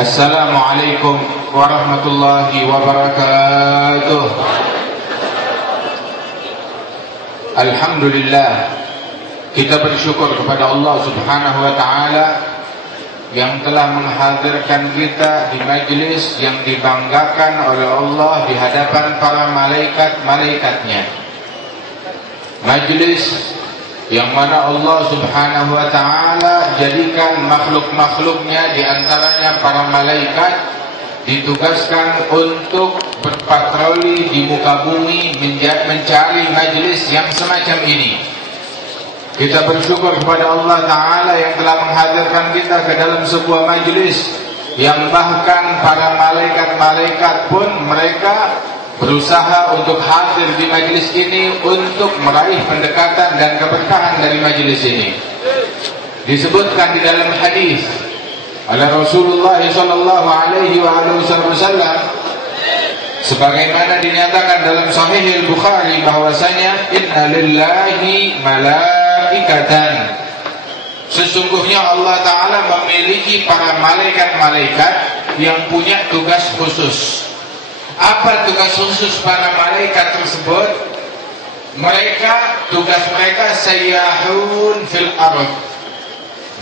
Assalamualaikum warahmatullahi wabarakatuh. Alhamdulillah, kita bersyukur kepada Allah Subhanahu wa ta'ala yang telah menghadirkan kita di majlis yang dibanggakan oleh Allah di hadapan para malaikat-malaikatnya. Majlis yang mana Allah Subhanahu wa ta'ala jadikan makhluk-makhluknya, di antaranya para malaikat, ditugaskan untuk berpatroli di muka bumi mencari majlis yang semacam ini. Kita bersyukur kepada Allah Ta'ala yang telah menghadirkan kita ke dalam sebuah majlis yang bahkan para malaikat-malaikat pun mereka berusaha untuk hadir di majlis ini untuk meraih pendekatan dan keberkahan dari majlis ini. Disebutkan di dalam hadis oleh Rasulullah sallallahu alaihi wasallam, sebagaimana dinyatakan dalam Sahih Al-Bukhari, bahwasanya inna lillahi malaikatan, sesungguhnya Allah Ta'ala memiliki para malaikat-malaikat yang punya tugas khusus. Apa tugas khusus para malaikat tersebut? Tugas mereka sayyahun fil ardh.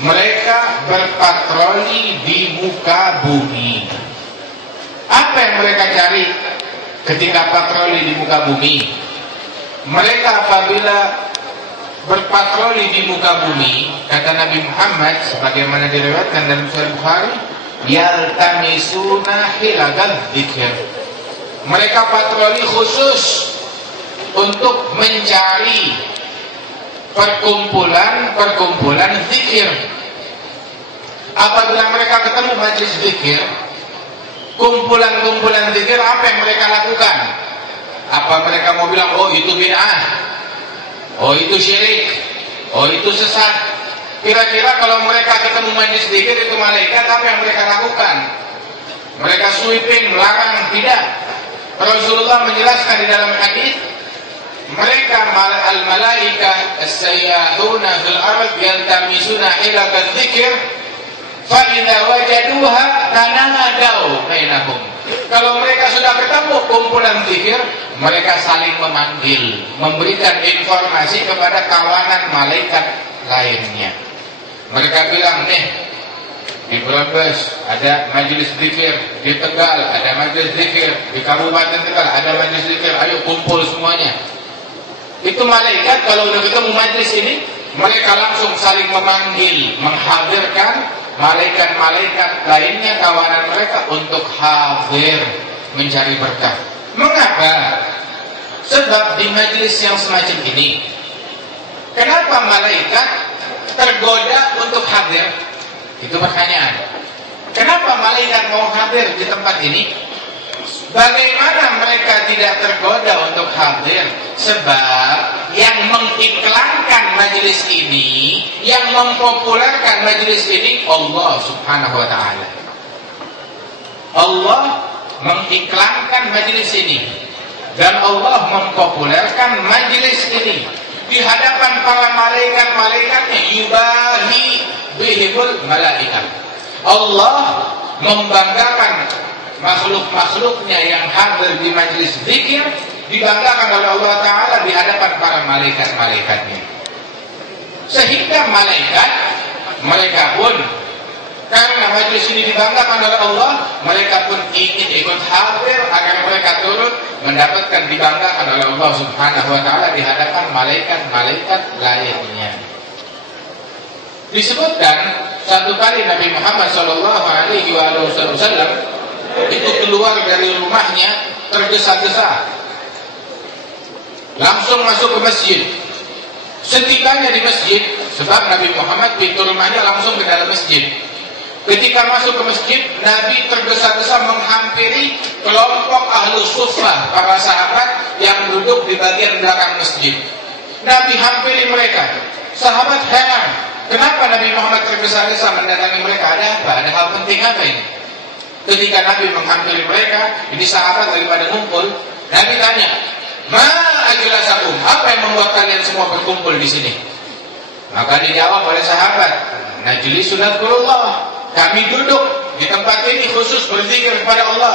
Mereka berpatroli di muka bumi. Apa yang mereka cari ketika patroli di muka bumi? Mereka apabila berpatroli di muka bumi, kata Nabi Muhammad sebagaimana diriwayatkan dalam Sahih Bukhari, yaltamisuna hilagal dzikr. Mereka patroli khusus untuk mencari perkumpulan zikir. Apabila mereka ketemu majlis zikir, kumpulan zikir, apa yang mereka lakukan? Apa mereka mau bilang, oh itu bid'ah, oh itu syirik, oh itu sesat? Kira-kira kalau mereka ketemu majlis zikir itu malaikat, apa yang mereka lakukan? Mereka sweeping, melarang? Tidak. Rasulullah menjelaskan di dalam hadis, mereka al-malaikah as-sayyahuna fil ardh yaltamisuna hilaqal dzikr fa idza wajaduha tanadau bainahum. Kalau mereka sudah ketemu kumpulan zikir, mereka saling memanggil, memberikan informasi kepada kawanan malaikat lainnya. Mereka bilang, nih di Brebes ada majelis zikir, di Tegal ada majelis zikir, di Kabupaten Tegal ada majelis zikir, ayo kumpul semuanya. Itu malaikat kalau udah ketemu majelis ini, mereka langsung saling memanggil, menghadirkan malaikat-malaikat lainnya, kawanan mereka, untuk hadir mencari berkah. Mengapa? Sebab di majelis yang semacam ini, kenapa malaikat tergoda untuk hadir? Itu pertanyaan. Kenapa malaikat mau hadir di tempat ini? Bagaimana mereka tidak tergoda untuk hadir? Sebab yang mengiklankan majelis ini, yang mempopulerkan majelis ini, Allah Subhanahu wa ta'ala. Allah mengiklankan majelis ini, dan Allah mempopulerkan majelis ini di hadapan para malaikat-malaikatnya. Yubahi bihimul malaikat. Allah membanggakan makhluk-makhluknya yang hadir di majlis zikir, dibanggakan oleh Allah Ta'ala di hadapan para malaikat-malaikatnya. Sehingga mereka pun, karena majlis ini dibanggakan oleh Allah, mereka pun ingin ikut hadir agar mereka turut mendapatkan dibanggakan oleh Allah Subhanahu wa ta'ala di hadapan malaikat-malaikat lainnya. Disebutkan satu kali Nabi Muhammad sallallahu alaihi wasallam itu keluar dari rumahnya tergesa-gesa, langsung masuk ke masjid. Setibanya di masjid, sebab Nabi Muhammad pintu rumahnya langsung ke dalam masjid. Ketika masuk ke masjid, Nabi tergesa-gesa menghampiri kelompok ahlu suffah, para sahabat yang duduk di bagian belakang masjid. Nabi hampiri mereka. Sahabat heran, kenapa Nabi Muhammad tergesa-gesa mendatangi mereka? Ada apa? Ada hal penting apa ini? Ketika Nabi menghampiri mereka, ini sahabat daripada ngumpul, Nabi tanya, ma ajlasakum, apa yang membuat kalian semua berkumpul di sini? Maka dijawab oleh sahabat, najlis sunatullah, kami duduk di tempat ini khusus berzikir kepada Allah.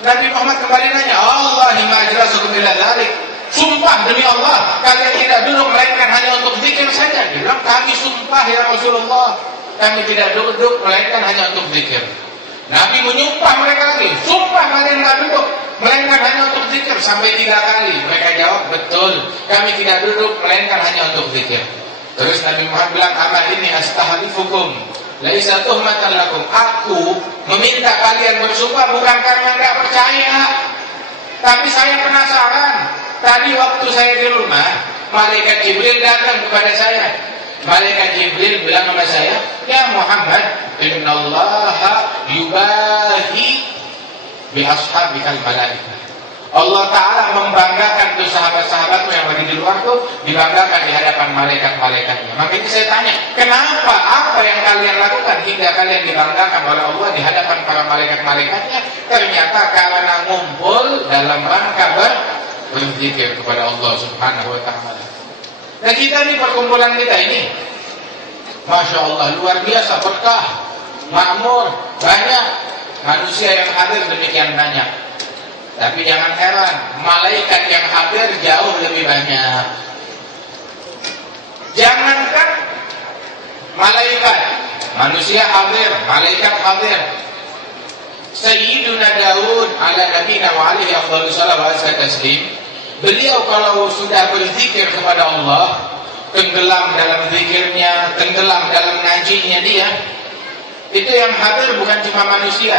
Nabi Muhammad kembali nanya, Allahi ma ajlasukum illa dzalik. Sumpah demi Allah, kalian tidak duduk melainkan hanya untuk zikir saja. Dia bilang, kami sumpah ya Rasulullah, kami tidak duduk melainkan hanya untuk zikir. Nabi menyumpah mereka lagi, sumpah kalian tidak duduk melainkan hanya untuk zikir, sampai 3 kali. Mereka jawab, betul, kami tidak duduk melainkan hanya untuk zikir. Terus Nabi Muhammad bilang, ama ini astahlifukum laisa tuhmatan lakum. Aku meminta kalian bersumpah bukan karena enggak percaya, tapi saya penasaran. Tadi waktu saya di rumah, malaikat Jibril datang kepada saya. Malaikat Jibril bilang sama saya, ya Muhammad, innallaha yubahi bi ashabikal malaikah. Allah Ta'ala membanggakan tuh sahabat-sahabatmu yang lagi di luar tuh, dibanggakan di hadapan malaikat-malaikatnya. Makanya saya tanya, kenapa, apa yang kalian lakukan hingga kalian dibanggakan oleh Allah di hadapan para malaikat-malaikatnya? Ternyata karena ngumpul dalam rangka berzikir kepada Allah Subhanahu wa Ta'ala. Nah kita nih, perkumpulan kita ini, Masya Allah, luar biasa, berkah, makmur, banyak manusia yang hadir demikian banyak. Tapi jangan heran, malaikat yang hadir jauh lebih banyak. Jangankan malaikat, manusia hadir, malaikat hadir. Sayyiduna Daud ala nabiyina wa alaihi afdhalus salawat wa taslim. Beliau kalau sudah berzikir kepada Allah, tenggelam dalam zikirnya, tenggelam dalam ngajinya dia, itu yang hadir bukan cuma manusia,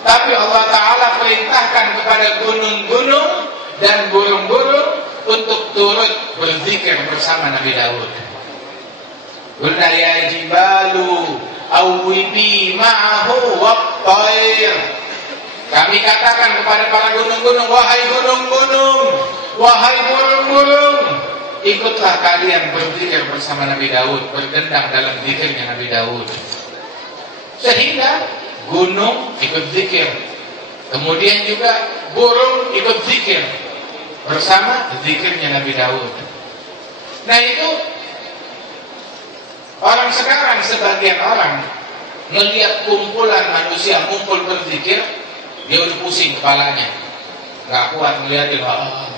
tapi Allah Ta'ala perintahkan kepada gunung-gunung dan burung-burung untuk turut berzikir bersama Nabi Daud. Qulna ya jibalu awwibi ma'ahu wat-thair. Kami katakan kepada para gunung-gunung, wahai gunung-gunung, wahai burung-burung, ikutlah kalian berzikir bersama Nabi Daud, berdendang dalam zikirnya Nabi Daud. Sehingga gunung ikut zikir, kemudian juga burung ikut zikir bersama zikirnya Nabi Daud. Nah itu orang sekarang, sebagian orang melihat kumpulan manusia ngumpul berzikir, dia udah pusing kepalanya, nggak kuat melihatin,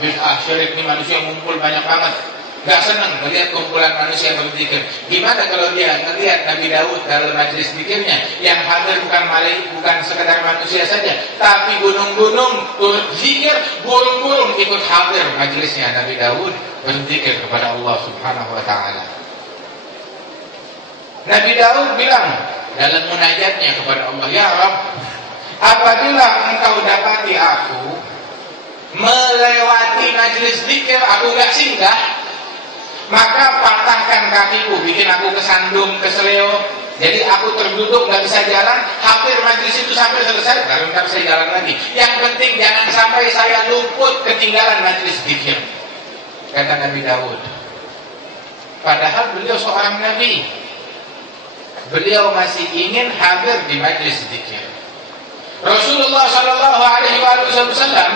bid'ah syirik, ini manusia ngumpul banyak banget, nggak senang melihat kumpulan manusia berzikir. Gimana kalau dia melihat Nabi Daud dalam majlis zikirnya, yang hadir bukan sekedar manusia saja, tapi gunung-gunung turut zikir, burung-burung ikut hadir majlisnya Nabi Daud berzikir kepada Allah Subhanahu wa Ta'ala. Nabi Daud bilang dalam munajatnya kepada Allah, ya Rabb, apabila engkau dapati aku melewati majlis zikir, aku gak singgah, maka patahkan kakiku, bikin aku kesandung, keseleo, jadi aku terduduk, gak bisa jalan, hampir majlis itu sampai selesai, baru gak bisa jalan lagi. Yang penting jangan sampai saya luput ketinggalan majlis zikir, kata Nabi Daud. Padahal beliau seorang Nabi, beliau masih ingin hadir di majlis zikir. Rasulullah Shallallahu Alaihi Wasallam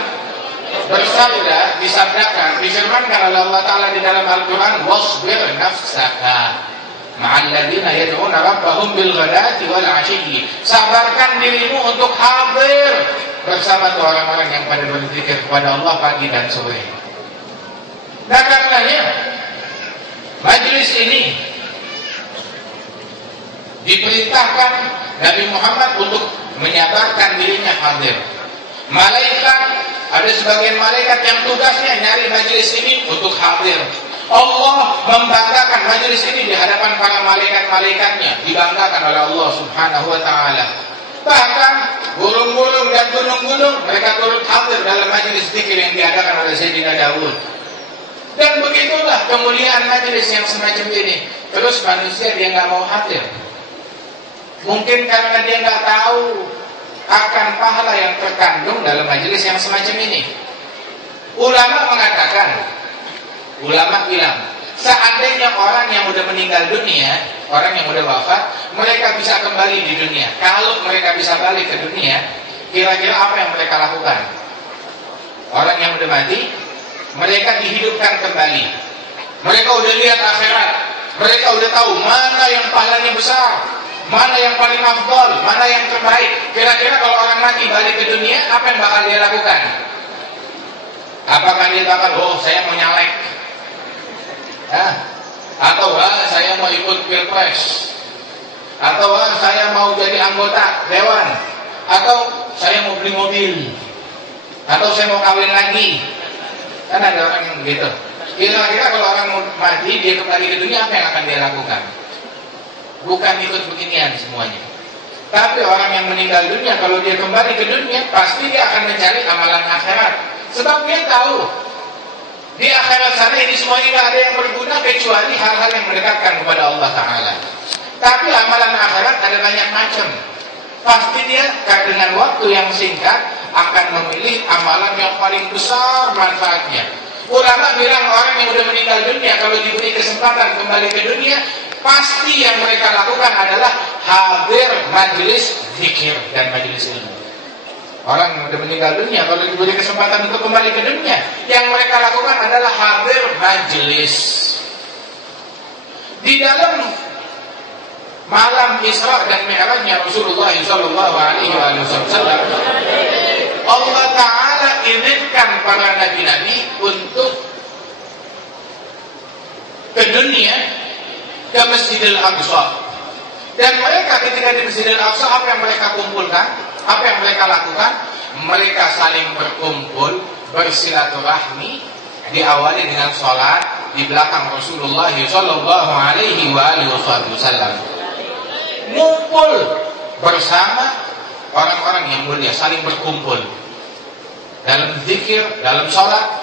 bersabda, disabdakan, difirmankan oleh Allah Ta'ala di dalam Al-Quran, wasbir nafsaka ma'al ladina yad'una rabbahum bil ghadati wal 'ashiyyi. Sabarkan dirimu untuk hadir bersama orang-orang yang pada berzikir kepada Allah pagi dan sore. Nah karenanya majlis ini diperintahkan Nabi Muhammad untuk menyabarkan dirinya hadir. Malaikat, ada sebagian malaikat yang tugasnya nyari majlis ini untuk hadir. Allah membanggakan majlis ini di hadapan para malaikat-malaikatnya, dibanggakan oleh Allah Subhanahu wa Ta'ala. Bahkan burung-burung dan gunung-gunung mereka turut hadir dalam majlis zikir yang diadakan oleh Sayyidina Daud. Dan begitulah kemuliaan majlis yang semacam ini. Terus manusia dia nggak mau hadir, mungkin karena dia nggak tahu akan pahala yang terkandung dalam majelis yang semacam ini. Ulama mengatakan, ulama bilang, seandainya orang yang sudah meninggal dunia, orang yang sudah wafat, mereka bisa kembali di dunia. Kalau mereka bisa balik ke dunia, kira-kira apa yang mereka lakukan? Orang yang sudah mati, mereka dihidupkan kembali. Mereka sudah lihat akhirat, mereka sudah tahu mana yang pahalanya besar, mana yang paling afdal, mana yang terbaik. Kira-kira kalau orang mati balik ke dunia, apa yang bakal dia lakukan? Apakah dia bakal, oh saya mau nyalek, atau saya mau ikut pilpres, atau saya mau jadi anggota dewan, atau saya mau beli mobil, atau saya mau kawin lagi. Kan ada orang yang begitu. Kira-kira kalau orang mau mati, dia kembali ke dunia, apa yang akan dia lakukan? Bukan ikut beginian semuanya. Tapi orang yang meninggal dunia, kalau dia kembali ke dunia, pasti dia akan mencari amalan akhirat. Sebab dia tahu di akhirat sana ini semuanya tidak ada yang berguna kecuali hal-hal yang mendekatkan kepada Allah Ta'ala. Tapi amalan akhirat ada banyak macam. Pasti dia dengan waktu yang singkat akan memilih amalan yang paling besar manfaatnya. Ulama bilang orang yang sudah meninggal dunia, kalau diberi kesempatan kembali ke dunia, pasti yang mereka lakukan adalah hadir majelis zikir dan majelis ilmu. Orang yang sudah meninggal dunia, kalau diberi kesempatan untuk kembali ke dunia, yang mereka lakukan adalah hadir majelis. Di dalam malam Isra dan Mi'rajnya Rasulullah SAW, Allah Ta'ala izinkan para nabi-nabi untuk ke dunia, ke Masjidil Aqsa. Dan mereka ketika di Masjidil Aqsa, apa yang mereka kumpulkan? Apa yang mereka lakukan? Mereka saling berkumpul, bersilaturahmi, diawali dengan sholat di belakang Rasulullah SAW. Ngumpul bersama orang-orang yang mulia, saling berkumpul dalam zikir, dalam sholat.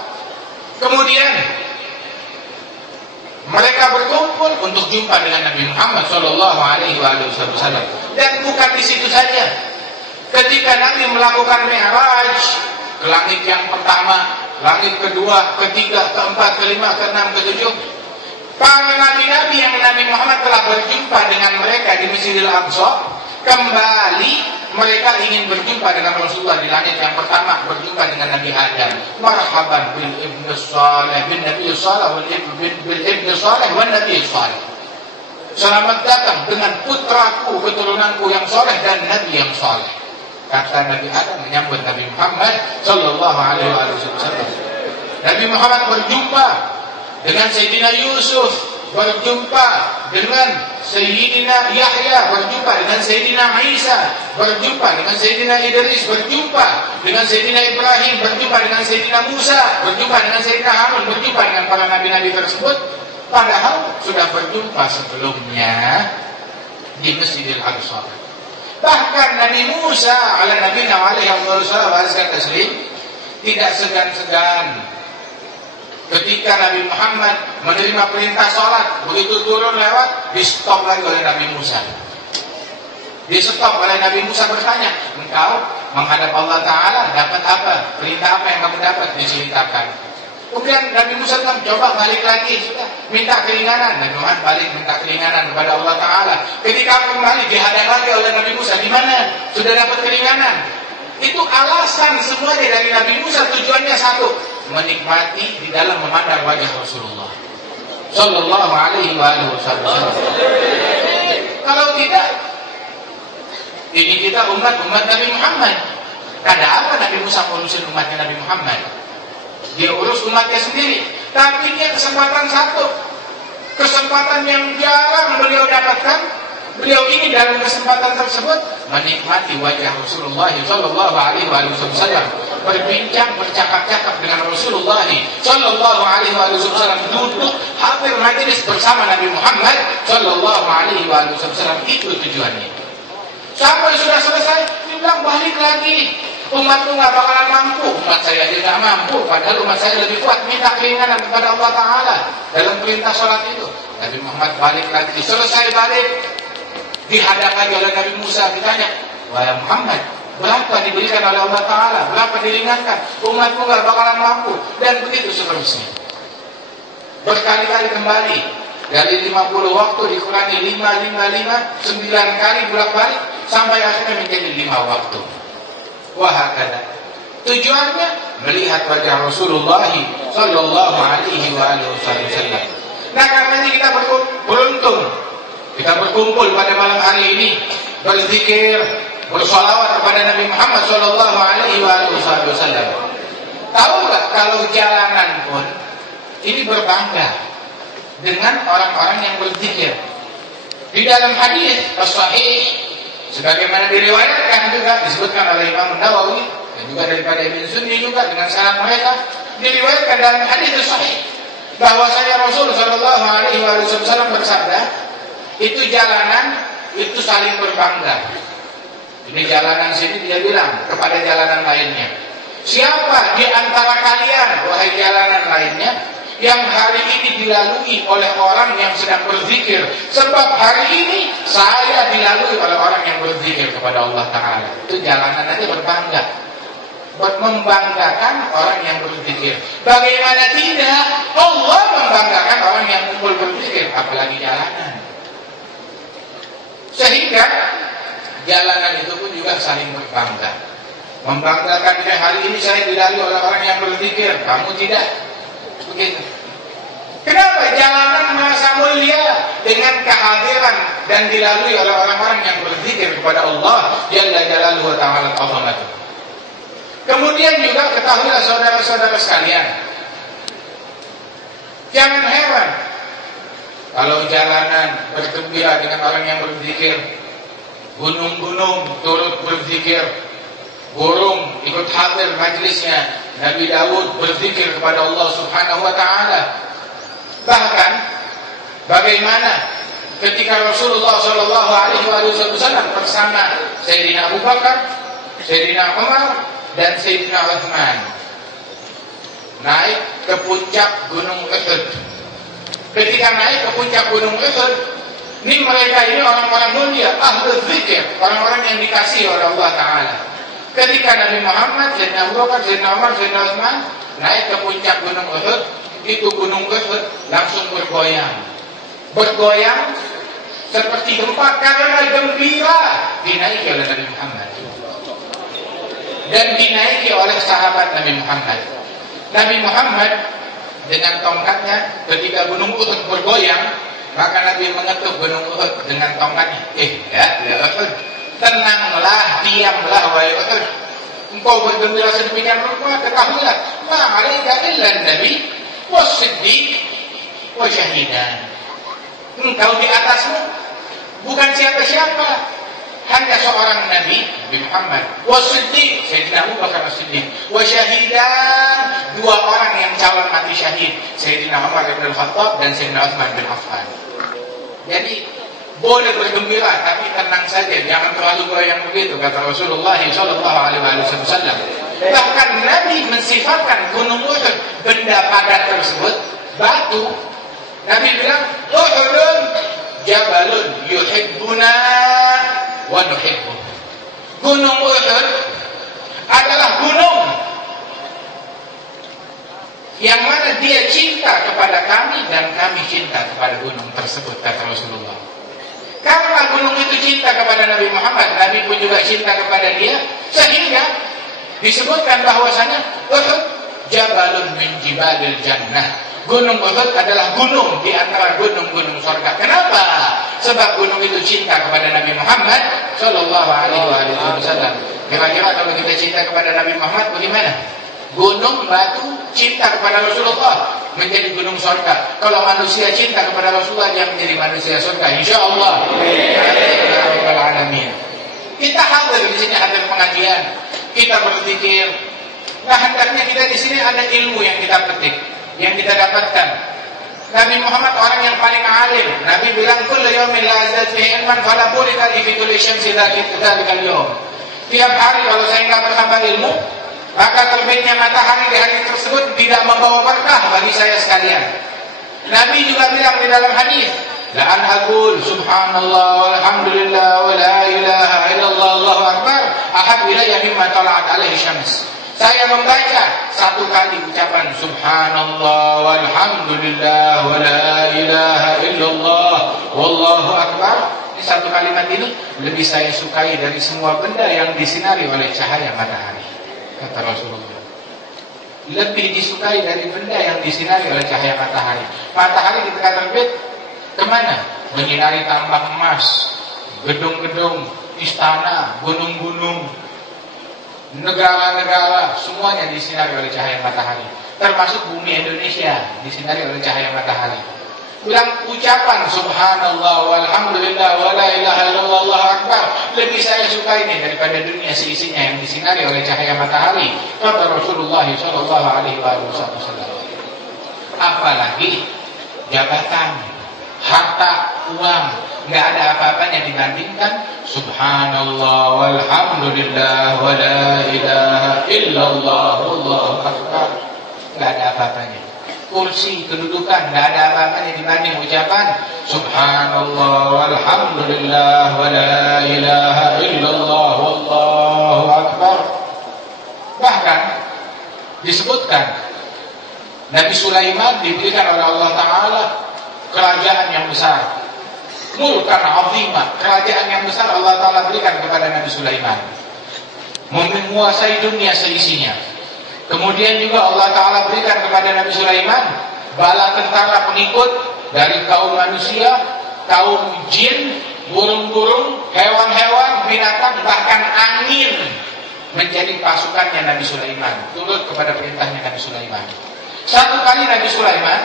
Kemudian mereka berkumpul untuk jumpa dengan Nabi Muhammad SAW. Dan bukan di situ saja. Ketika Nabi melakukan Mi'raj ke langit yang pertama, langit kedua, ketiga, keempat, kelima, keenam, ketujuh, para nabi-nabi yang Nabi Muhammad telah berjumpa dengan mereka di Masjidil Aqsa, kembali mereka ingin berjumpa dengan Rasulullah di langit yang pertama, berjumpa dengan Nabi Adam. Marhaban bil ibn salih, bin nabi salih, bil ibn salih, wal nabi salih. Selamat datang dengan putraku, keturunanku yang soleh dan Nabi yang soleh. Kata Nabi Adam menyambut Nabi Muhammad Sallallahu Alaihi Wasallam. Nabi Muhammad berjumpa dengan Sayyidina Yusuf, berjumpa dengan Sayyidina Yahya, berjumpa dengan Sayyidina Isa, berjumpa dengan Sayyidina Idris, berjumpa dengan Sayyidina Ibrahim, berjumpa dengan Sayyidina Musa, berjumpa dengan Sayyidina Harun, berjumpa dengan para nabi-nabi tersebut. Padahal sudah berjumpa sebelumnya di Masjidil Aqsa. Bahkan Nabi Musa ala nabiyina wa alaihi wasallam tidak segan-segan ketika Nabi Muhammad menerima perintah sholat, begitu turun lewat, di stop lagi oleh Nabi Musa. Di stop oleh Nabi Musa, bertanya, engkau menghadap Allah Ta'ala dapat apa? Perintah apa yang kamu dapat? Diceritakan. Kemudian Nabi Musa bilang, coba balik lagi, sudah minta keringanan. Nabi Muhammad balik minta keringanan kepada Allah Ta'ala. Ketika kembali dihadang lagi oleh Nabi Musa, di mana? Sudah dapat keringanan. Itu alasan semuanya dari Nabi Musa, tujuannya satu, menikmati di dalam memandang wajah Rasulullah Sallallahu Alaihi Wasallam. Kalau tidak, ini kita umat Nabi Muhammad. Ada apa Nabi Musa ngurusin umatnya Nabi Muhammad? Dia urus umatnya sendiri. Tapi dia kesempatan satu, kesempatan yang jarang beliau dapatkan. Beliau ini dalam kesempatan tersebut menikmati wajah Rasulullah Sallallahu Alaihi Wasallam, berbincang, bercakap-cakap dengan Rasulullah Sallallahu Alaihi Wasallam, duduk hampir majelis bersama Nabi Muhammad Sallallahu Alaihi Wasallam. Itu tujuannya. Sampai sudah selesai, dia bilang balik lagi. Umatku nggak bakalan mampu, umat saya aja nggak mampu, padahal umat saya lebih kuat. Minta keringanan kepada Allah Ta'ala dalam perintah sholat itu. Nabi Muhammad balik lagi, selesai balik, dihadap lagi oleh Nabi Musa, ditanya, wahai Muhammad, berapa diberikan oleh Allah Ta'ala, berapa diringankan? Umatku nggak bakalan mampu, dan begitu seterusnya. Berkali-kali kembali, dari 50 waktu dikurangi 5, 9 kali bolak-balik, sampai akhirnya menjadi 5 waktu. Wahakala. Tujuannya melihat wajah Rasulullah Sallallahu Alaihi Wasallam. Nah, karenanya kita beruntung Kita berkumpul pada malam hari ini berzikir, bersolawat kepada Nabi Muhammad sallallahu alaihi wasallam. Tahu nggak kalau jalanan pun ini berbangga dengan orang-orang yang berzikir. Di dalam hadis as-sahih sebagaimana diriwayatkan juga disebutkan oleh Imam Nawawi dan juga daripada Ibn Sunni juga dengan sanad mereka, diriwayatkan dalam hadis as-sahih bahwasanya Rasul sallallahu alaihi wasallam bersabda, itu jalanan itu saling berbangga. Ini jalanan sini dia bilang kepada jalanan lainnya, siapa di antara kalian wahai jalanan lainnya yang hari ini dilalui oleh orang yang sedang berzikir, sebab hari ini saya dilalui oleh orang yang berzikir kepada Allah Ta'ala. Itu jalanan aja berbangga, membanggakan orang yang berzikir. Bagaimana tidak Allah membanggakan orang yang kumpul berzikir, apalagi jalanan. Sehingga jalanan itu pun juga saling berbangga, membanggakan dia, hari ini saya dilalui oleh orang yang berzikir, kamu tidak. Begitu. Kenapa? Jalanan merasa mulia dengan kehadiran dan dilalui oleh orang-orang yang berzikir kepada Allah Jalla Jalaluhu wa Ta'ala Azamatuh. Kemudian juga ketahuilah saudara-saudara sekalian, jangan heran kalau jalanan bergembira dengan orang yang berzikir, gunung-gunung turut berzikir, burung ikut hadir majlisnya. Nabi Daud berzikir kepada Allah Subhanahu wa Ta'ala. Bahkan bagaimana ketika Rasulullah sallallahu alaihi wasallam bersama Sayyidina Abu Bakar, Sayyidina Umar dan Sayyidina Utsman naik ke puncak Gunung Uhud. Ketika naik ke puncak Gunung Uhud, ini mereka ini orang-orang mulia, ahli zikir, orang-orang yang dikasihi oleh Allah Ta'ala. Ketika Nabi Muhammad, Sayyidina Abu Bakar, Sayyidina Umar, Sayyidina Utsman naik ke puncak Gunung Uhud, itu Gunung Uhud langsung bergoyang. Bergoyang seperti gempa karena gembira dinaiki oleh Nabi Muhammad dan dinaiki oleh sahabat Nabi Muhammad. Nabi Muhammad dengan tongkatnya ketika Gunung Uhud bergoyang, maka Nabi mengetuk Gunung Uhud dengan tongkatnya. Ya Uhud, tenanglah, diamlah wahai Uhud. Engkau bergembira sedemikian rupa, ketahuilah, ma alaika illa nabi was-siddiq wa syahidan. Engkau di atasmu bukan siapa-siapa, hanya seorang Nabi Muhammad, was-siddiq, Sayyidina Abu Bakar as-Siddiq, wa syahidan, dua orang yang calon mati syahid, Sayyidina Umar bin Al-Khattab dan Sayyidina Utsman bin Affan. Jadi boleh bergembira, tapi tenang saja, jangan terlalu goyang begitu, kata Rasulullah sallallahu alaihi wasallam. Bahkan Nabi mensifatkan Gunung Uhud, benda padat tersebut, batu. Nabi bilang, Uhudun jabalun yuhibbuna wa nuhibbu. Gunung Uhud adalah gunung yang mana dia cinta kepada kami dan kami cinta kepada gunung tersebut, kata Rasulullah. Karena gunung itu cinta kepada Nabi Muhammad, Nabi pun juga cinta kepada dia, sehingga disebutkan bahwasanya Uhud jabalun min jibalil jannah. Gunung Uhud adalah gunung di antara gunung-gunung surga. Kenapa? Sebab gunung itu cinta kepada Nabi Muhammad sallallahu alaihi wasallam. Kira-kira kalau kita cinta kepada Nabi Muhammad bagaimana? Gunung batu cinta kepada Rasulullah menjadi gunung surga. Kalau manusia cinta kepada Rasulullah, dia menjadi manusia surga, insyaallah. Kita hadir di sini, hadir pengajian, kita berzikir. Nah, hendaknya kita di sini ada ilmu yang kita petik, yang kita dapatkan. Nabi Muhammad orang yang paling alim. Nabi bilang, kullu yawmin la azdad fihi ilman fala burika li fi kulli syamsin dzalikal yawm. Tiap hari kalau saya enggak bertambah ilmu, maka terbitnya matahari di hari tersebut tidak membawa berkah bagi saya sekalian. Nabi juga bilang di dalam hadis, la an aqul subhanallah walhamdulillah wa la ilaha illallah Allahu akbar ahab ilayya mimma tala'at alaihi syams. Saya membaca satu kali ucapan subhanallah walhamdulillah wa la ilaha illallah wallahu akbar. Ini satu kalimat ini lebih saya sukai dari semua benda yang disinari oleh cahaya matahari, kata Rasulullah. Lebih disukai dari benda yang disinari oleh cahaya matahari. Matahari ketika terbit Kemana? Menyinari tambang emas, gedung-gedung, istana, gunung-gunung, negara-negara, semuanya disinari oleh cahaya matahari. Termasuk bumi Indonesia disinari oleh cahaya matahari. Bilang ucapan subhanallah walhamdulillah wala ilaha illallah Allahu akbar lebih saya suka ini daripada dunia seisinya yang disinari oleh cahaya matahari, kata Rasulullah sallallahu alaihi wasallam. Apalagi jabatan, harta, uang, nggak ada apa-apanya dibandingkan subhanallah walhamdulillah wala ilaha illallah Allahu akbar. Nggak ada apa-apanya. Kursi, kedudukan, nggak ada apa-apanya dibanding ucapan subhanallah walhamdulillah wala ilaha illallah wallahu akbar. Bahkan disebutkan Nabi Sulaiman diberikan oleh Allah Ta'ala kerajaan yang besar, mulkan azimah, kerajaan yang besar Allah Ta'ala berikan kepada Nabi Sulaiman, menguasai dunia seisinya. Kemudian juga Allah Ta'ala berikan kepada Nabi Sulaiman bala tentara pengikut dari kaum manusia, kaum jin, burung-burung, hewan-hewan, binatang, bahkan angin menjadi pasukannya Nabi Sulaiman, turut kepada perintahnya Nabi Sulaiman. Satu kali Nabi Sulaiman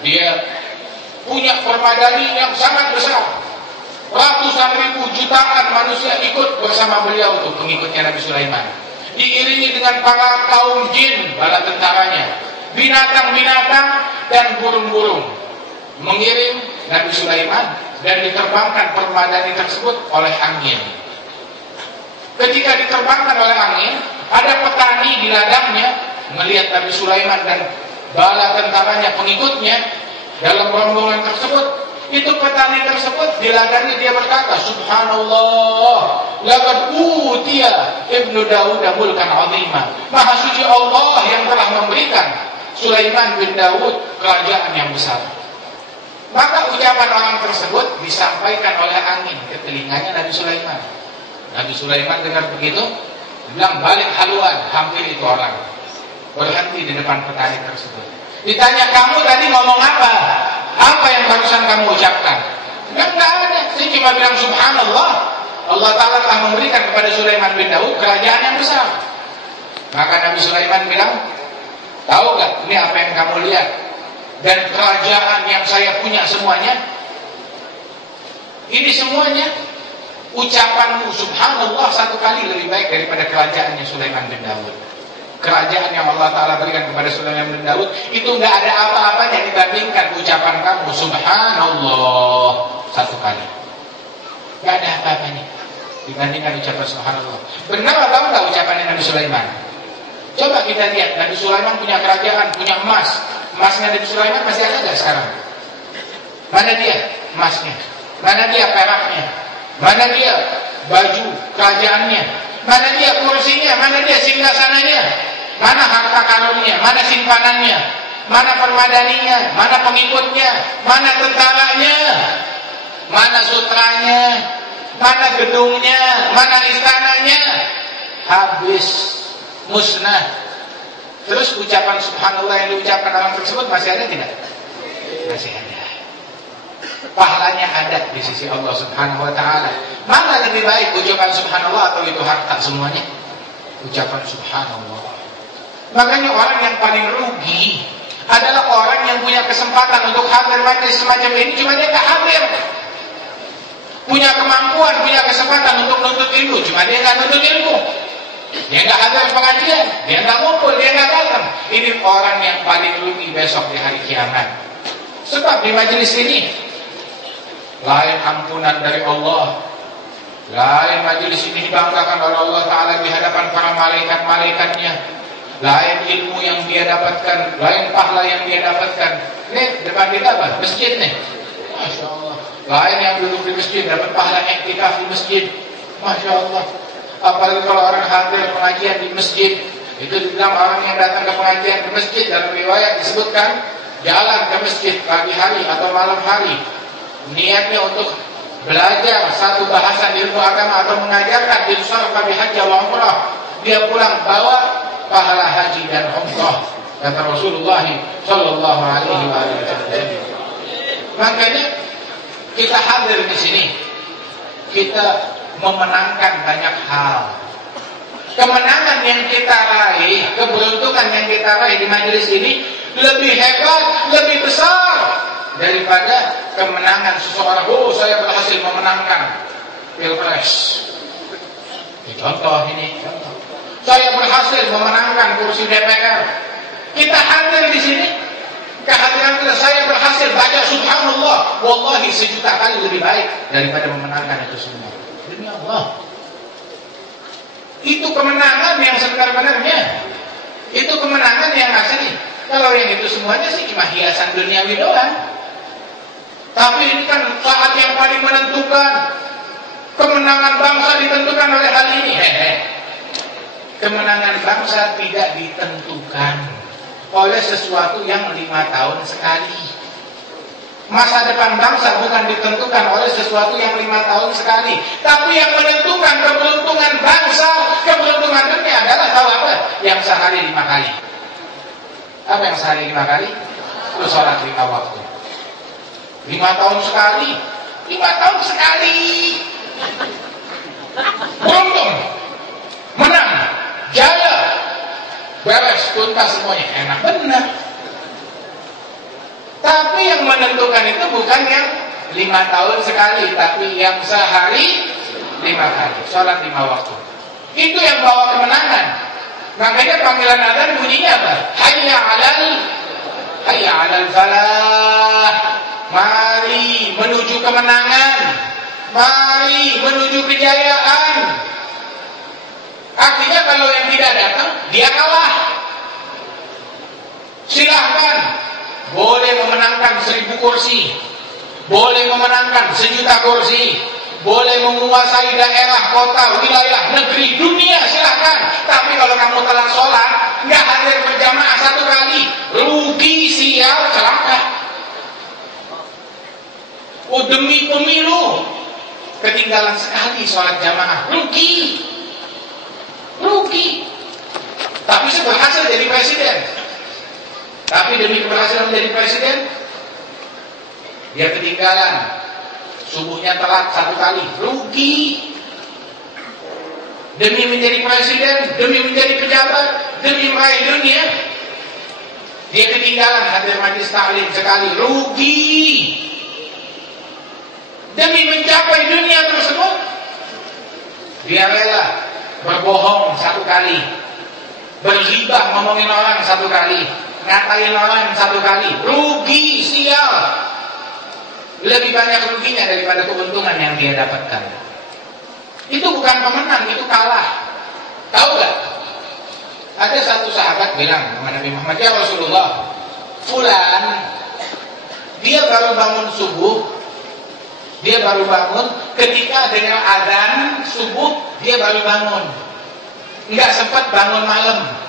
dia punya permadani yang sangat besar, ratusan ribu jutaan manusia ikut bersama beliau untuk pengikutnya Nabi Sulaiman, diiringi dengan para kaum jin, bala tentaranya, binatang-binatang dan burung-burung, mengiring Nabi Sulaiman dan diterbangkan permadani tersebut oleh angin. Ketika diterbangkan oleh angin, ada petani di ladangnya melihat Nabi Sulaiman dan bala tentaranya pengikutnya dalam rombongan tersebut. Itu petani tersebut di ladangnya dia berkata, subhanallah laqad utiya ibnu Daud mulkan azima. Maha suci Allah yang telah memberikan Sulaiman bin Daud kerajaan yang besar. Maka ucapan orang tersebut disampaikan oleh angin ke telinganya Nabi Sulaiman. Nabi Sulaiman dengar begitu, bilang balik haluan, hampir itu orang berhenti di depan petani tersebut. Ditanya, kamu tadi ngomong apa? Apa yang barusan kamu ucapkan? Enggak ada, saya cuma bilang subhanallah. Allah Ta'ala telah memberikan kepada Sulaiman bin Daud kerajaan yang besar. Maka Nabi Sulaiman bilang, tahu gak ini apa yang kamu lihat? Dan kerajaan yang saya punya semuanya, ini semuanya ucapanmu subhanallah satu kali lebih baik daripada kerajaannya Sulaiman bin Daud. Kerajaan yang Allah Ta'ala berikan kepada Sulaiman bin Daud itu nggak ada apa-apanya dibandingkan ucapan kamu subhanallah satu kali. Nggak ada apa-apanya dibandingkan ucapan subhanallah. Benar atau enggak ucapannya Nabi Sulaiman? Coba kita lihat, Nabi Sulaiman punya kerajaan, punya emas. Emasnya Nabi Sulaiman masih ada nggak sekarang? Mana dia emasnya? Mana dia peraknya? Mana dia baju kerajaannya? Mana dia kursinya? Mana dia singgasananya? Mana harta karunnya? Mana simpanannya? Mana permadaninya? Mana pengikutnya? Mana tentaranya? Mana sutranya? Mana gedungnya? Mana istananya? Habis, musnah. Terus ucapan subhanallah yang diucapkan orang tersebut masih ada tidak? Masih ada. Pahalanya ada di sisi Allah Subhanahu wa Ta'ala. Mana lebih baik ucapan subhanallah atau itu harta semuanya? Ucapan subhanallah. Makanya orang yang paling rugi adalah orang yang punya kesempatan untuk hadir majlis semacam ini, cuma dia nggak hadir. Punya kemampuan, punya kesempatan untuk nuntut ilmu, cuma dia nggak nuntut ilmu. Dia nggak hadir pengajian, dia nggak ngumpul, dia nggak datang. Ini orang yang paling rugi besok di hari kiamat. Sebab di majlis ini lain ampunan dari Allah, lain majlis ini dibanggakan oleh Allah Ta'ala di hadapan para malaikat-malaikatnya, lain ilmu yang dia dapatkan, lain pahala yang dia dapatkan. Nih depan kita apa? Masjid nih, Masya Allah. Lain yang duduk di masjid dapat pahala iktikaf di masjid, Masya Allah. Apalagi kalau orang hadir pengajian di masjid, itu dibilang orang yang datang ke pengajian di masjid. Dalam riwayat disebutkan jalan ke masjid pagi hari atau malam hari, niatnya untuk belajar satu bahasan ilmu agama atau mengajarkan di surga di haji wa umrah, dia pulang bawa pahala haji dan umrah, kata Rasulullah sallallahu alaihi wasallam. Makanya kita hadir di sini, kita memenangkan banyak hal. Kemenangan yang kita raih, keberuntungan yang kita raih di majelis ini lebih hebat, lebih besar daripada kemenangan seseorang. Oh, saya berhasil memenangkan Pilpres. Contoh ini, contoh. Saya berhasil memenangkan kursi DPR. Kita hadir di sini, kehadiran kita, saya berhasil baca subhanallah, wallahi 1.000.000 kali lebih baik daripada memenangkan itu semua. Demi Allah. Itu kemenangan yang sebenar-benarnya. Itu kemenangan yang asli. Kalau yang itu semuanya sih cuma hiasan duniawi doang. Tapi ini kan saat yang paling menentukan. Kemenangan bangsa ditentukan oleh hal ini. Kemenangan bangsa tidak ditentukan oleh sesuatu yang 5 tahun sekali. Masa depan bangsa bukan ditentukan oleh sesuatu yang 5 tahun sekali. Tapi yang menentukan keberuntungan bangsa, keberuntungan dunia adalah tahu apa? Yang sehari 5 kali. Apa yang sehari 5 kali? Itu sholat 5 waktu. 5 tahun sekali. 5 tahun sekali. Beruntung, menang, jaya, beres, tuntas semuanya. Enak benar. Tapi yang menentukan itu bukan yang 5 tahun sekali, tapi yang sehari 5 kali, sholat 5 waktu. Itu yang bawa kemenangan. Makanya panggilan adzan bunyinya apa? Hayya 'alal falah. Mari menuju kemenangan. Mari menuju kejayaan. Artinya kalau yang tidak datang, dia kalah. Silahkan. Boleh memenangkan 1.000 kursi, boleh memenangkan 1.000.000 kursi, boleh menguasai daerah, kota, wilayah, negeri, dunia, silahkan. Tapi kalau kamu telat sholat, nggak hadir berjamaah 1 kali, rugi, sial, celaka. Oh, demi pemilu ketinggalan sekali sholat jamaah, rugi. Tapi saya berhasil jadi presiden. Tapi demi keberhasilan menjadi presiden, dia ketinggalan, subuhnya telat 1 kali, rugi. Demi menjadi presiden, demi menjadi pejabat, demi meraih dunia, dia ketinggalan hadir majelis taklim sekali, rugi. Demi mencapai dunia tersebut, dia rela berbohong 1 kali, berghibah ngomongin orang 1 kali, ngatain orang 1 kali, rugi, sial. Lebih banyak ruginya daripada keuntungan yang dia dapatkan. Itu bukan pemenang, itu kalah. Tahu gak? Ada satu sahabat bilang sama Nabi Muhammad, ya Rasulullah, fulan, dia baru bangun subuh, dia baru bangun, ketika dengar azan subuh, dia baru bangun, nggak sempat bangun malam.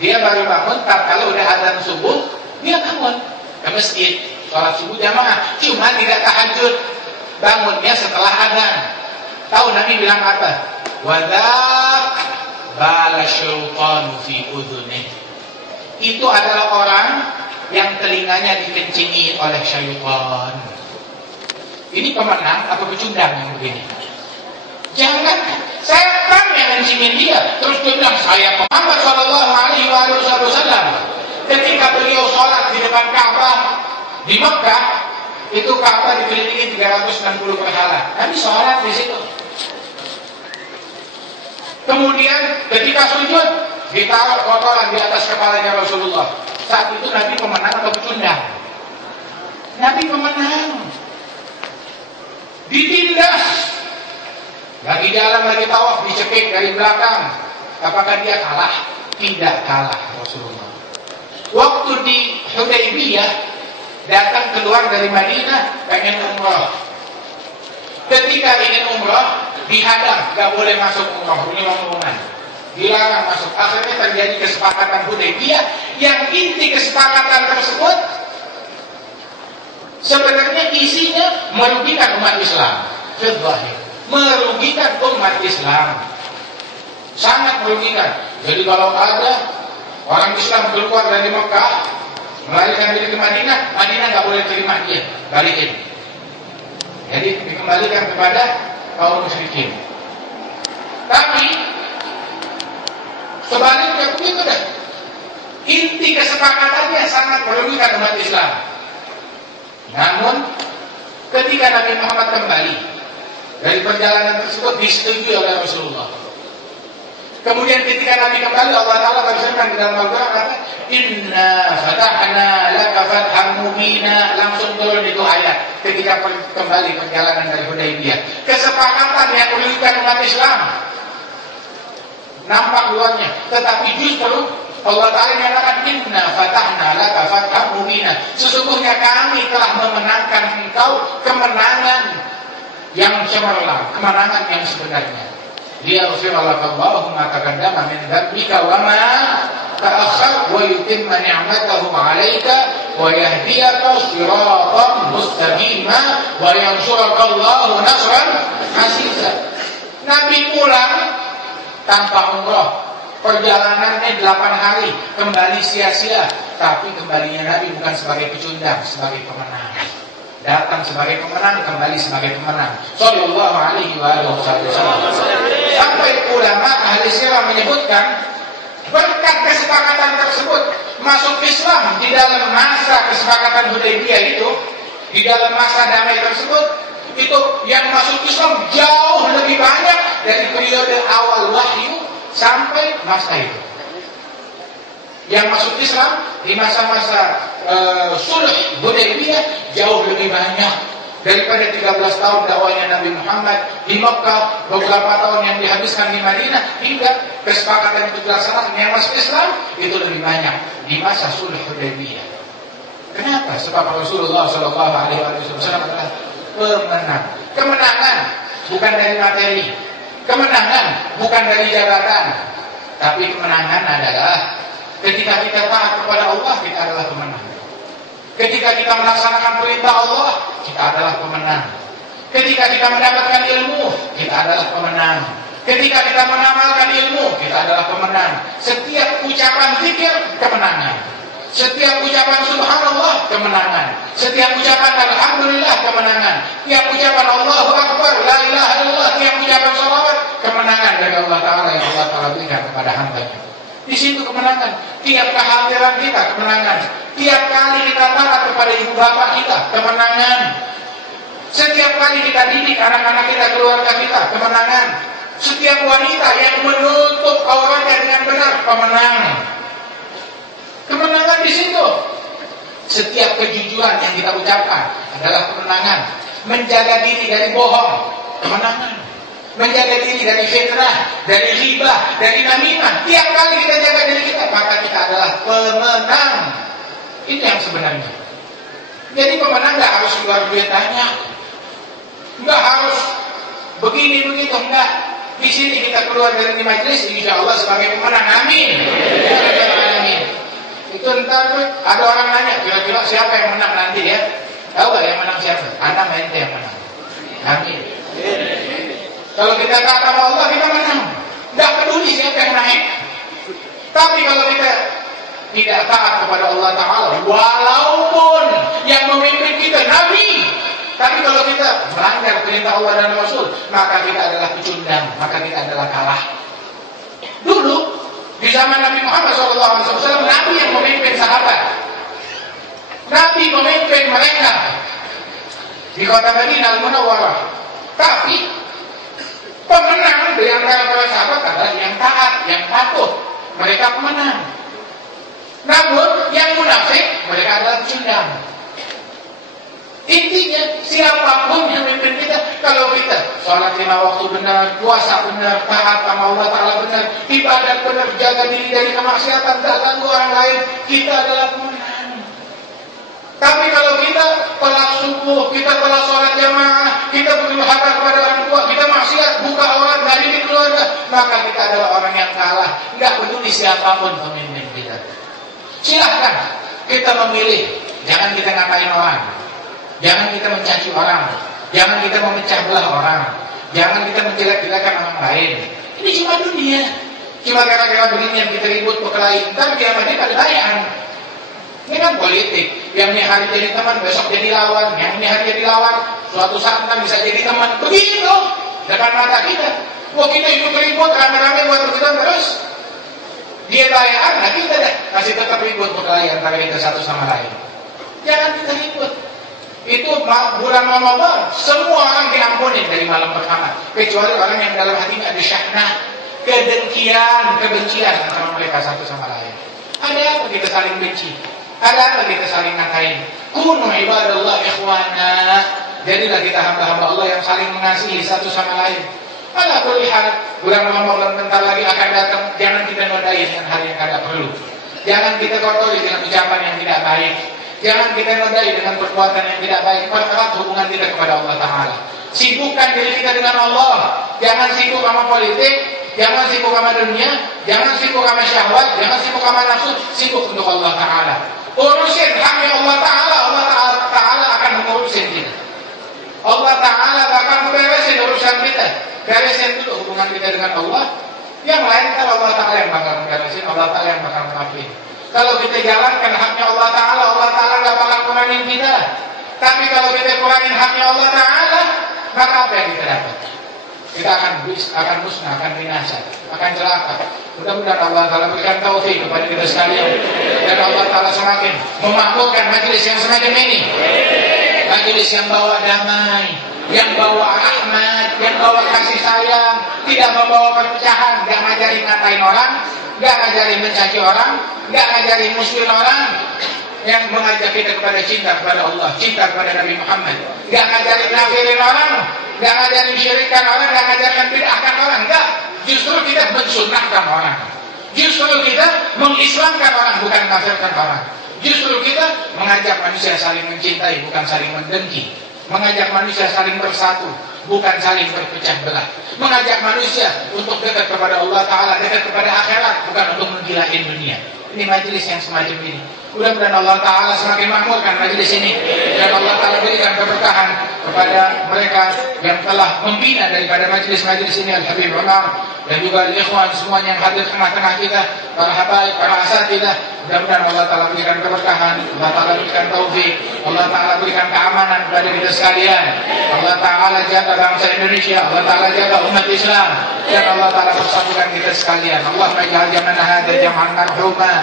Dia baru bangun, kalau udah azan subuh, dia bangun ke masjid, sholat subuh jamaah. Cuma tidak tahajud, bangunnya setelah azan. Tahu Nabi bilang apa? Wadzak bala syaitanu fi udhunih. Itu adalah orang yang telinganya dikencingi oleh syaitan. Ini pemenang apa pecundang yang begini? Jangan, setan yang mencingin dia. Terus dia bilang, saya Muhammad sallallahu alaihi wasallam ketika beliau sholat di depan Ka'bah di Mekah, itu Ka'bah dikelilingi 360 berhala. Nabi sholat di situ. Kemudian ketika sujud, ditaruh kotoran di atas kepalanya Rasulullah. Saat itu Nabi pemenang atau pecundang? Nabi pemenang. Ditindas. Lagi jalan, lagi tawaf, dicekik dari belakang. Apakah dia kalah? Tidak kalah Rasulullah. Waktu di Hudaybiyah, datang keluar dari Madinah, pengen umrah. Ketika ingin umrah, dihadang, gak boleh masuk umrah, ini rombongan, dilarang masuk. Akhirnya terjadi kesepakatan Hudaybiyah, yang inti kesepakatan tersebut sebenarnya isinya merugikan umat Islam. Fidzahir, merugikan umat Islam, sangat merugikan. Jadi kalau ada orang Islam keluar dari Mekah melarikan diri ke Madinah, Madinah nggak boleh terima dia, balikin. Jadi dikembalikan kepada kaum musyrikin. Tapi sebaliknya begitu dah. Inti kesepakatannya sangat merugikan umat Islam. Namun ketika Nabi Muhammad kembali dari perjalanan tersebut disetujui oleh Rasulullah. Kemudian ketika Nabi kembali, Allah Ta'ala berfirman di dalam Al-Quran, kata, Inna fatahna laka fathan mubina. Langsung turun itu ayat ketika kembali perjalanan dari Hudaybiyah. Kesepakatan yang merugikan umat Islam nampak luarnya, tetapi justru Allah Ta'ala menyatakan, Inna fatahna laka fathan mubina. Sesungguhnya kami telah memenangkan engkau kemenangan yang cemerlang, kemenangan yang sebenarnya. Liyaghfira laka Allahu ma taqaddama min dhanbika wa ma ta'akhkhar wa yutimma ni'matahu 'alaika wa yahdiyaka shiratan mustaqima wa yansuraka Allahu nasran 'aziza. Nabi pulang tanpa umrah. Perjalanannya 8 hari, kembali sia-sia. Tapi kembalinya Nabi bukan sebagai pecundang, sebagai pemenang. Datang sebagai pemenang, kembali sebagai pemenang. Sallallahu alaihi wasallam. Sampai ulama ahli sirah menyebutkan, berkat kesepakatan tersebut masuk Islam di dalam masa kesepakatan Hudaybiyah itu, di dalam masa damai tersebut, itu yang masuk Islam jauh lebih banyak dari periode awal wahyu sampai masa itu. Yang masuk Islam di masa-masa sulh Hudaybiyah jauh lebih banyak daripada 13 tahun dakwahnya Nabi Muhammad di Mekah, beberapa tahun yang dihabiskan di Madinah, hingga kesepakatan itu dilaksanakan. Yang masuk Islam itu lebih banyak di masa sulh Hudaybiyah. Kenapa? Sebab Rasulullah SAW adalah pemenang. Kemenangan bukan dari materi, kemenangan bukan dari jabatan, tapi kemenangan adalah ketika kita taat kepada Allah, kita adalah pemenang. Ketika kita melaksanakan perintah Allah, kita adalah pemenang. Ketika kita mendapatkan ilmu, kita adalah pemenang. Ketika kita mengamalkan ilmu, kita adalah pemenang. Setiap ucapan zikir, kemenangan. Setiap ucapan subhanallah, kemenangan. Setiap ucapan alhamdulillah, kemenangan. Tiap ucapan Allahu Akbar, la ilaha illallah, tiap ucapan salawat, kemenangan dari Allah Ta'ala yang Allah Ta'ala berikan kepada hamba-Nya. Di situ kemenangan. Tiap kehadiran kita, kemenangan. Tiap kali kita taat kepada ibu bapak kita, kemenangan. Setiap kali kita didik anak-anak kita, keluarga kita, kemenangan. Setiap wanita yang menutup auratnya dengan benar, kemenangan. Kemenangan di situ. Setiap kejujuran yang kita ucapkan adalah kemenangan. Menjaga diri dari bohong, kemenangan. Menjaga diri dari fitnah, dari ghibah, dari namimah. Tiap kali kita jaga diri kita, maka kita adalah pemenang. Itu yang sebenarnya. Jadi pemenang gak harus keluar duit banyak, gak harus begini begitu, enggak. Di sini kita keluar dari majelis, insya Allah sebagai pemenang. Amin. Amin. Itu ntar ada orang nanya, kira-kira siapa yang menang nanti ya? Tahu gak yang menang siapa? Anda ente yang menang. Amin. Kalau kita taat sama Allah, kita menang. Tidak peduli siapa yang naik. Tapi kalau kita tidak taat kepada Allah Ta'ala, walaupun yang memimpin kita Nabi, tapi kalau kita melanggar perintah Allah dan Rasul, maka kita adalah pecundang, maka kita adalah kalah. Dulu di zaman Nabi Muhammad SAW, Nabi yang memimpin sahabat, Nabi memimpin mereka di kota Madinah Al-Munawwarah. Tapi pemenang di antara para sahabat adalah yang taat, yang patuh. Mereka pemenang. Namun yang munafik, mereka adalah pecundang. Intinya siapapun yang memimpin kita, kalau kita sholat 5 waktu benar, puasa benar, taat sama Allah Ta'ala benar, ibadat benar, jaga diri dari kemaksiatan, tak ganggu orang lain, kita adalah pemenang. Tapi kalau kita telah subuh, kita telah sholat jamaah, kita berdurhaka kepada orang tua, kita maksiat, buka aurat dari keluarga, maka kita adalah orang yang kalah. Tidak peduli siapapun pemimpin kita. Silahkan kita memilih, jangan kita ngatain orang. Jangan kita mencaci orang, jangan kita memecah belah orang, jangan kita menjelek-jelekan orang lain. Ini cuma dunia, cuma gara-gara begini yang kita ribut berkelahi. Ntar kiamat ini ada bayan. Ini kan politik. Yang ini hari jadi teman, besok jadi lawan. Yang ini hari jadi lawan, suatu saat kan bisa jadi teman. Begitu depan mata kita. Wah, kita hidup ribut rame-rame buat kita terus. Dia layar, nah kita deh masih tetap ribut berkelahi antara kita satu sama lain. Jangan kita ribut. Itu bulan Ramadan, semua orang diampuni dari malam pertama, kecuali orang yang dalam hatinya ada syahna, kebencian antara mereka satu sama lain. Ada apa kita saling benci? Ada apa kita saling ngatain? Kunu ibadallah ikhwana. Jadilah kita hamba-hamba Allah yang saling mengasihi satu sama lain. Ala kulli hal, bulan Ramadan bentar lagi akan datang. Jangan kita nodai dengan hal yang tidak perlu. Jangan kita kotori dengan ucapan yang tidak baik. Jangan kita nodai dengan perbuatan yang tidak baik. Pererat hubungan kita kepada Allah Ta'ala. Sibukkan diri kita dengan Allah. Jangan sibuk sama politik. Jangan sibuk sama dunia. Jangan sibuk sama syahwat. Jangan sibuk sama nafsu. Sibuk untuk Allah Ta'ala. Urusin haknya Allah Ta'ala. Allah Ta'ala akan mengurusin kita. Allah Ta'ala akan beresin urusan kita. Beresin dulu hubungan kita dengan Allah. Yang lain kalau Allah Ta'ala yang bakal beresin, Allah Ta'ala yang bakal mengapain. Kalau kita jalankan haknya Allah Ta'ala gak bakal kurangin kita. Tapi kalau kita kurangin haknya Allah Ta'ala, maka apa yang kita dapat? Kita akan musnah, akan binasa, akan celaka. Mudah-mudahan Allah Ta'ala berikan taufik kepada kita sekalian. Dan Allah Ta'ala semakin memakmurkan majelis yang semacam ini. Majelis yang bawa damai, yang bawa rahmat, yang bawa kasih sayang, tidak membawa perpecahan, gak ngajarin ngatain orang, gak ngajarin mencaci orang, gak ngajarin musuhin orang, yang mengajak kita kepada cinta kepada Allah, cinta kepada Nabi Muhammad. Gak ngajarin nafirin orang, gak ngajarin syirikan orang, gak ngajarin bid'ahkan orang, gak. Justru kita mensunnahkan orang. Justru kita mengislamkan orang, bukan kafirkan orang. Justru kita mengajak manusia saling mencintai, bukan saling mendengki. Mengajak manusia saling bersatu, bukan saling berpecah belah. Mengajak manusia untuk dekat kepada Allah Ta'ala, dekat kepada akhirat, bukan untuk menggilain dunia. Ini majelis yang semacam ini. Mudah-mudahan Allah Ta'ala semakin makmurkan majelis ini. Dan Allah Ta'ala berikan keberkahan kepada mereka yang telah membina daripada majelis-majelis ini. Al-Habib Umar dan juga al-ikhwan semuanya yang hadir tengah-tengah kita, para habaib, para asatidah. Mudah-mudahan Allah Ta'ala berikan keberkahan, Allah Ta'ala berikan taufik, Allah Ta'ala berikan keamanan kepada kita sekalian. Allah Ta'ala jaga bangsa Indonesia, Allah Ta'ala jaga umat Islam, dan Allah Ta'ala persatukan kita sekalian. Allahumma ij'al jam'ana hadza jam'an marhuma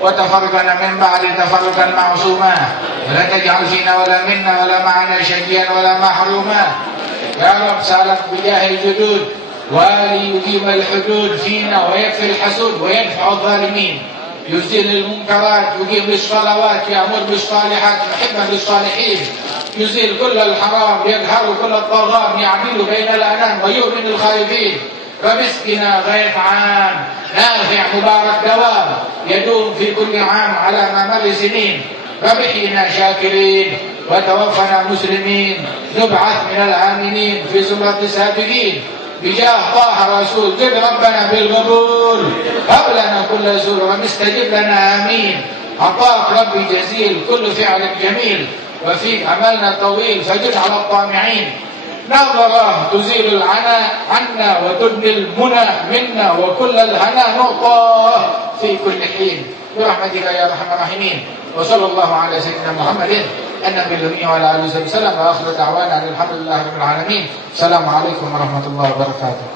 wa tafarraqana min ba'di tafarruqan ma'suma wa la taj'al fina wa la minna wa la ma'ana syaqiyan wa la mahruma. Ya Rabb, salat bijahil judud wa li yuqimal hudud fina wa yakfil hasud wa yadfa'u dhalimin. يزيل المنكرات، يقيم الصلوات، يأمر بالصالحات، يحب بالصالحين، يزيل كل الحرام، يقهر كل الطغام، يعدل بين الأنام ويؤمن الخائفين. فمسكنا غيث عام نافع مبارك دوام يدوم في كل عام على ممر سنين. فبحينا شاكرين وتوفنا مسلمين، نبعث من العاملين في زمرة السابقين. بجاه طه رسول زد ربنا بالقبول، هب لنا كل زور ومستجب لنا آمين. عطاك ربي جزيل كل فعل جميل، وفيك عملنا طويل فجد على الطامعين. نظرة تزيل العنا عنا وتبني المنى منا، وكل الهنا نعطى في كل حين برحمتك يا أرحم الراحمين. وصلى الله على سيدنا محمد النبي الأمي وعلى آله وسلم، وآخر دعوانا الحمد لله رب العالمين. السلام عليكم ورحمة الله وبركاته.